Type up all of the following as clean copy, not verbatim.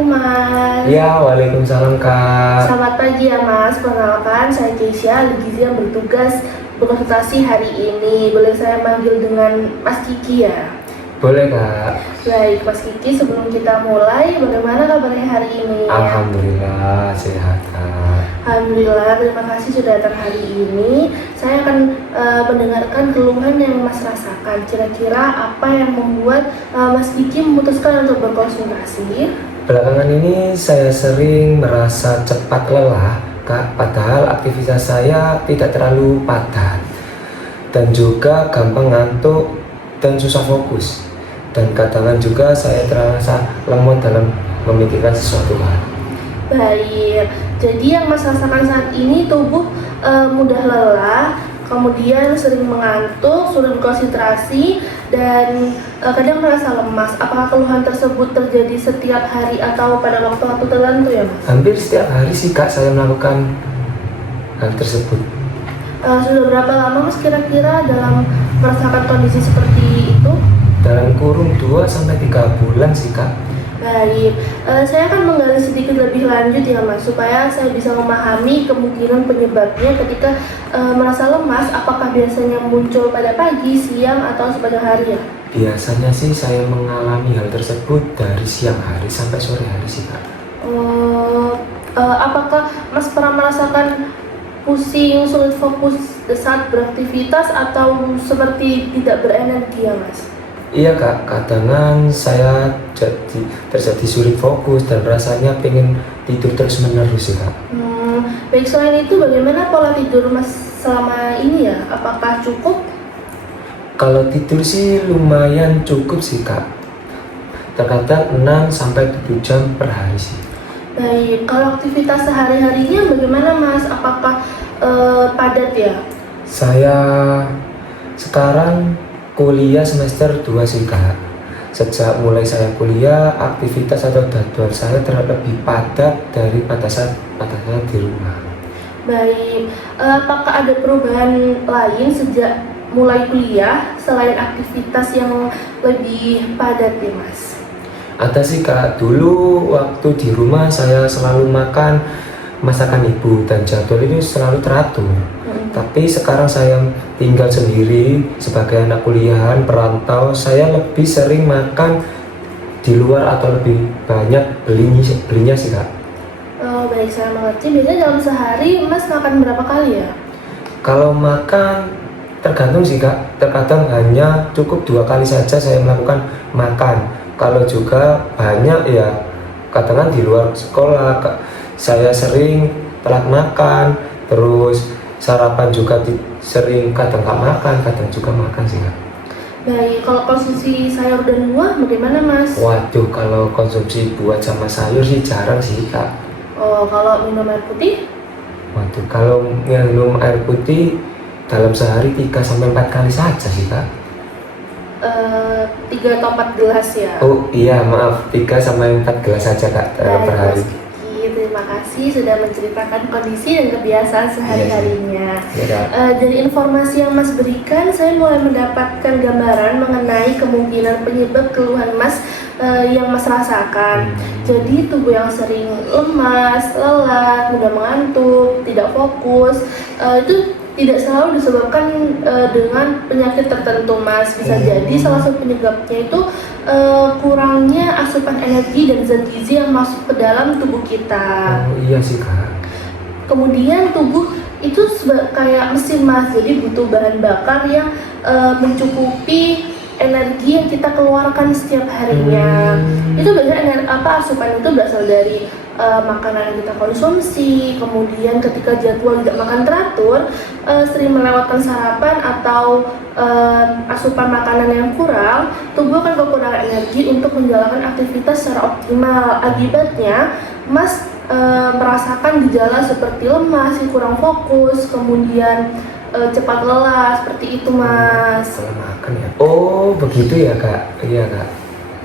Assalamualaikum Mas. Ya, waalaikumsalam Kak. Selamat pagi ya Mas. Perkenalkan saya Keisha, gizi yang bertugas berkonsultasi hari ini. Boleh saya manggil dengan Mas Kiki ya? Boleh Kak. Baik Mas Kiki, sebelum kita mulai, bagaimana kabarnya hari ini? Alhamdulillah sehat Kak. Alhamdulillah, terima kasih sudah datang hari ini. Saya akan mendengarkan keluhan yang Mas rasakan. Kira-kira apa yang membuat Mas Kiki memutuskan untuk berkonsultasi? Belakangan ini saya sering merasa cepat lelah Kak, padahal aktivitas saya tidak terlalu padat dan juga gampang ngantuk dan susah fokus. Dan kadang juga saya terasa lemot dalam memikirkan sesuatu hal. Baik, jadi yang Mas rasakan saat ini tubuh mudah lelah, kemudian sering mengantuk, sulit konsentrasi, dan kadang merasa lemas. Apakah keluhan tersebut terjadi setiap hari atau pada waktu-waktu tertentu ya Mas? Hampir setiap hari sih Kak saya melakukan hal tersebut. Sudah berapa lama Mas kira-kira dalam merasakan kondisi seperti itu? Dalam kurun 2-3 bulan sih Kak. Baik, saya akan menggali sedikit lebih lanjut ya Mas, supaya saya bisa memahami kemungkinan penyebabnya ketika merasa lemas. Apakah biasanya muncul pada pagi, siang, atau sepanjang hari ya? Biasanya sih saya mengalami hal tersebut dari siang hari sampai sore hari sih Kak. Apakah Mas pernah merasakan pusing, sulit fokus saat beraktivitas, atau seperti tidak berenergi ya Mas? Iya Kak, kadang saya terjadi sulit fokus dan rasanya pengen tidur terus menerus sih Kak. Baik, selain itu bagaimana pola tidur Mas selama ini ya? Apakah cukup? Kalau tidur sih lumayan cukup sih Kak. Terkadang 6-7 jam per hari sih. Baik, kalau aktivitas sehari-harinya bagaimana Mas? Apakah padat ya? Saya sekarang kuliah semester 2 sih Kak. Sejak mulai saya kuliah, aktivitas atau jadwal saya terlihat lebih padat daripada saat saya di rumah. Baik, apakah ada perubahan lain sejak mulai kuliah selain aktivitas yang lebih padat ya Mas? Ada sih Kak, dulu waktu di rumah saya selalu makan masakan ibu dan jadwal ini selalu teratur. Tapi sekarang saya tinggal sendiri sebagai anak kuliahan perantau, saya lebih sering makan di luar atau lebih banyak belinya sih Kak. Baik, saya mengerti. Biasanya dalam sehari Mas makan berapa kali ya? Kalau makan tergantung sih Kak, terkadang hanya cukup 2 kali saja saya melakukan makan. Kalau juga banyak ya kadang di luar sekolah saya sering telat makan, terus sarapan juga sering kadang nggak makan, kadang juga makan sih Kak. Baik, kalau konsumsi sayur dan buah bagaimana Mas? Waduh, kalau konsumsi buah sama sayur sih jarang sih Kak. Kalau minum air putih? Waduh, kalau minum air putih dalam sehari 3-4 kali saja sih Kak. 3 atau 4 gelas ya? Oh iya maaf, 3-4 gelas saja Kak per hari. Terima kasih sudah menceritakan kondisi dan kebiasaan sehari-harinya. Dari informasi yang Mas berikan, saya mulai mendapatkan gambaran mengenai kemungkinan penyebab keluhan Mas yang Mas rasakan. Jadi tubuh yang sering lemas, lelah, mudah mengantuk, tidak fokus, itu tidak selalu disebabkan dengan penyakit tertentu Mas. Bisa jadi salah satu penyebabnya itu kurangnya asupan energi dan zat gizi yang masuk ke dalam tubuh kita. Oh iya sih Kak. Kemudian tubuh itu kayak mesin Mas, jadi butuh bahan bakar yang mencukupi energi yang kita keluarkan setiap harinya. Itu biasanya asupan itu berasal dari makanan yang kita konsumsi. Kemudian ketika jadwal tidak makan teratur, sering melewatkan sarapan atau asupan makanan yang kurang, tubuh akan kekurangan energi untuk menjalankan aktivitas secara optimal. Akibatnya Mas merasakan gejala seperti lemas, kurang fokus, kemudian cepat lelah, seperti itu Mas. Kalau makan ya. Oh begitu ya Kak. Iya Kak.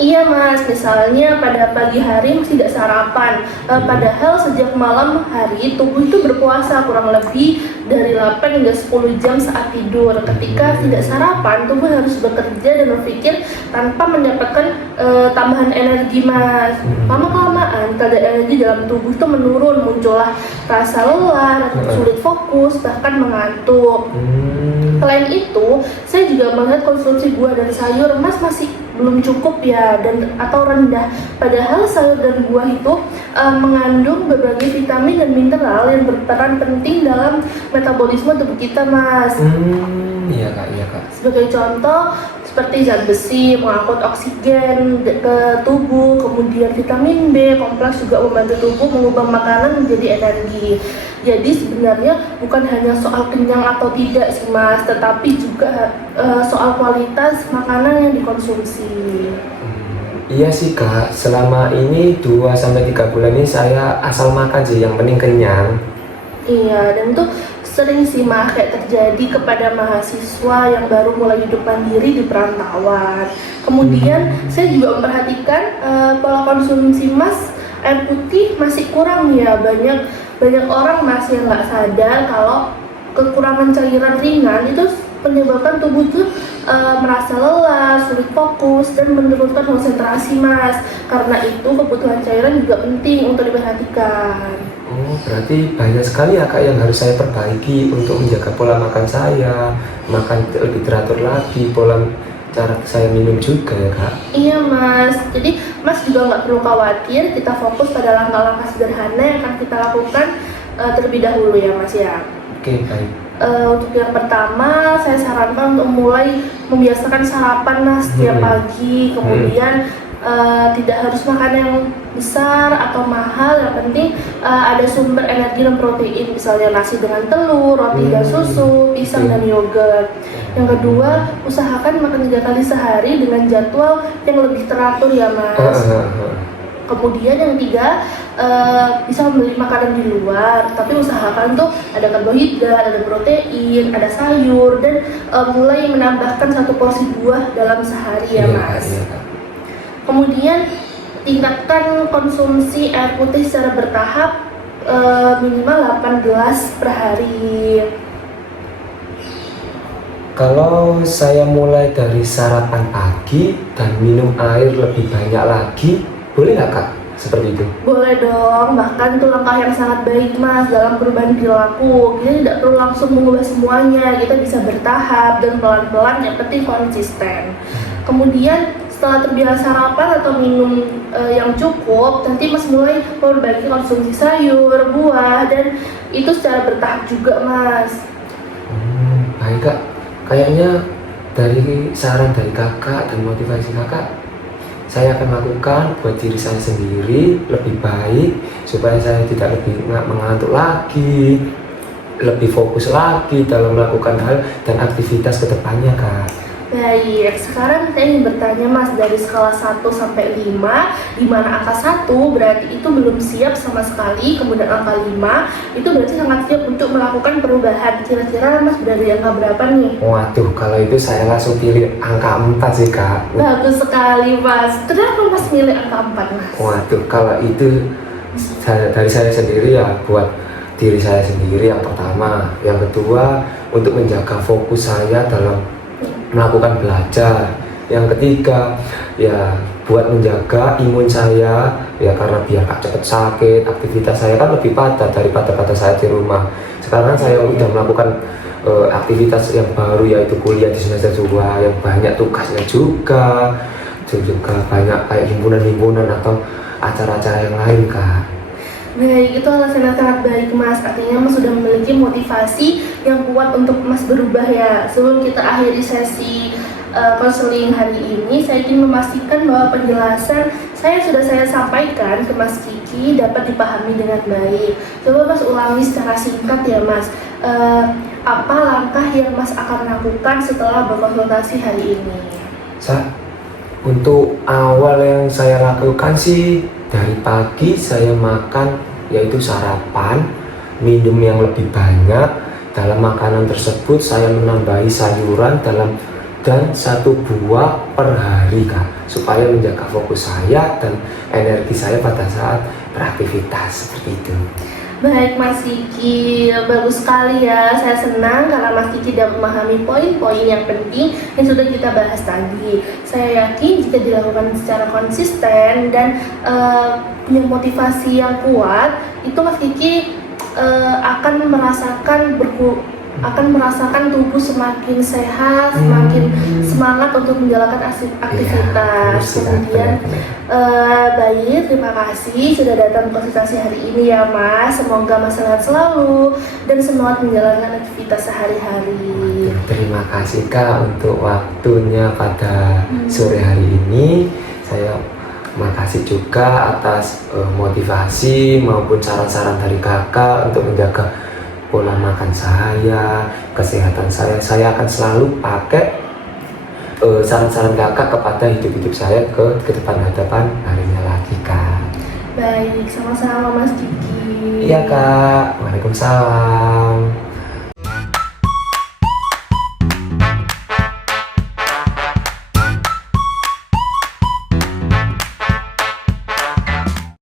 Iya Mas, misalnya pada pagi hari Mas tidak sarapan, padahal sejak malam hari tubuh itu berpuasa kurang lebih dari 8 hingga 10 jam saat tidur. Ketika tidak sarapan, tubuh harus bekerja dan berpikir tanpa mendapatkan tambahan energi Mas. Lama-kelamaan kadar energi dalam tubuh itu menurun, muncullah rasa lelah, sulit fokus, bahkan mengantuk. Selain itu, saya juga melihat konsumsi buah dan sayur Mas masih belum cukup ya atau rendah. Padahal sayur dan buah itu mengandung berbagai vitamin dan mineral yang berperan penting dalam metabolisme tubuh kita, Mas. Iya kak. Sebagai contoh, seperti zat besi mengangkut oksigen ke tubuh, kemudian vitamin B kompleks juga membantu tubuh mengubah makanan menjadi energi. Jadi sebenarnya bukan hanya soal kenyang atau tidak sih Mas, tetapi juga soal kualitas makanan yang dikonsumsi. Iya sih kak, selama ini 2-3 bulan ini saya asal makan sih, yang penting kenyang. Iya, dan itu sering sih Mas kayak terjadi kepada mahasiswa yang baru mulai hidup mandiri di perantauan. Kemudian saya juga memperhatikan pola konsumsi Mas, air putih masih kurang ya. Banyak orang masih nggak sadar kalau kekurangan cairan ringan itu menyebabkan tubuh tuh merasa lelah, sulit fokus, dan menurunkan konsentrasi Mas. Karena itu kebutuhan cairan juga penting untuk diperhatikan. Oh, berarti banyak sekali ya kak yang harus saya perbaiki untuk menjaga pola makan saya, makan lebih teratur lagi, pola cara saya minum juga ya kak. Iya Mas, jadi Mas juga nggak perlu khawatir, kita fokus pada langkah-langkah sederhana yang akan kita lakukan terlebih dahulu ya Mas ya. Oke, baik. Untuk yang pertama, saya sarankan untuk mulai membiasakan sarapan Mas setiap pagi, kemudian tidak harus makan yang besar atau mahal, yang penting ada sumber energi dan protein, misalnya nasi dengan telur, roti dan susu, pisang dan yogurt. Yang kedua, usahakan makan 3 kali sehari dengan jadwal yang lebih teratur ya Mas. Kemudian yang ketiga, bisa membeli makanan di luar, tapi usahakan tuh ada karbohidrat, ada protein, ada sayur, dan mulai menambahkan 1 porsi buah dalam sehari ya Mas. Kemudian tingkatkan konsumsi air putih secara bertahap, minimal 8 gelas per hari. Kalau saya mulai dari sarapan pagi dan minum air lebih banyak lagi, boleh nggak kak? Seperti itu? Boleh dong, bahkan itu langkah yang sangat baik Mas dalam perubahan perilaku. Kita tidak perlu langsung mengubah semuanya, kita bisa bertahap dan pelan-pelan, yang penting konsisten. Kemudian setelah terbiasa sarapan atau minum yang cukup, nanti Mas mulai memperbaiki konsumsi sayur, buah, dan itu secara bertahap juga Mas. Baik kak, kayaknya dari saran dari kakak dan motivasi kakak, saya akan lakukan buat diri saya sendiri lebih baik, supaya saya tidak lebih mengantuk lagi, lebih fokus lagi dalam melakukan hal dan aktivitas kedepannya kak. Baik, sekarang saya ingin bertanya Mas, dari skala 1 sampai 5, di mana angka 1 berarti itu belum siap sama sekali, kemudian angka 5 itu berarti sangat siap untuk melakukan perubahan. Kira-kira Mas berada di angka berapa nih? Waduh, kalau itu saya langsung pilih angka 4 sih kak. Bagus sekali Mas. Kenapa Mas milih angka 4 Mas? Waduh, kalau itu dari saya sendiri ya, buat diri saya sendiri yang pertama. Yang kedua, untuk menjaga fokus saya dalam melakukan belajar. Yang ketiga, ya buat menjaga imun saya, ya karena biar gak cepet sakit. Aktivitas saya kan lebih padat daripada saya di rumah. Sekarang saya udah melakukan aktivitas yang baru, yaitu kuliah di semester 2 yang banyak tugasnya juga banyak kayak himpunan-himpunan atau acara-acara yang lain kak. Baik, itu alasan yang sangat baik Mas. Artinya Mas sudah memiliki motivasi yang kuat untuk Mas berubah ya. Sebelum kita akhiri sesi konseling hari ini, saya ingin memastikan bahwa penjelasan sudah saya sampaikan ke Mas Kiki dapat dipahami dengan baik. Coba Mas ulangi secara singkat ya Mas, apa langkah yang Mas akan lakukan setelah berkonsultasi hari ini? Untuk awal yang saya lakukan sih, dari pagi saya makan yaitu sarapan, minum yang lebih banyak. Dalam makanan tersebut saya menambahi sayuran dan 1 buah per hari kak, supaya menjaga fokus saya dan energi saya pada saat beraktivitas seperti itu. Baik Mas Kiki, bagus sekali ya. Saya senang karena Mas Kiki sudah memahami poin-poin yang penting yang sudah kita bahas tadi. Saya yakin jika dilakukan secara konsisten dan punya motivasi yang kuat, itu Mas Kiki akan merasakan tubuh semakin sehat, semakin semangat untuk menjalankan aktivitas. Kemudian baik, terima kasih sudah datang konsultasi hari ini ya Mas. Semoga Mas sehat selalu dan semangat menjalankan aktivitas sehari-hari. Terima kasih Kak untuk waktunya pada sore hari ini. Saya makasih juga atas motivasi maupun saran-saran dari Kakak untuk menjaga pola makan saya, kesehatan saya. Saya akan selalu pakai saran-saran Kakak kepada hidup-hidup saya ke depan harinya lagi Kak. Baik, sama-sama Mas Kiki. Iya Kak, Waalaikumsalam.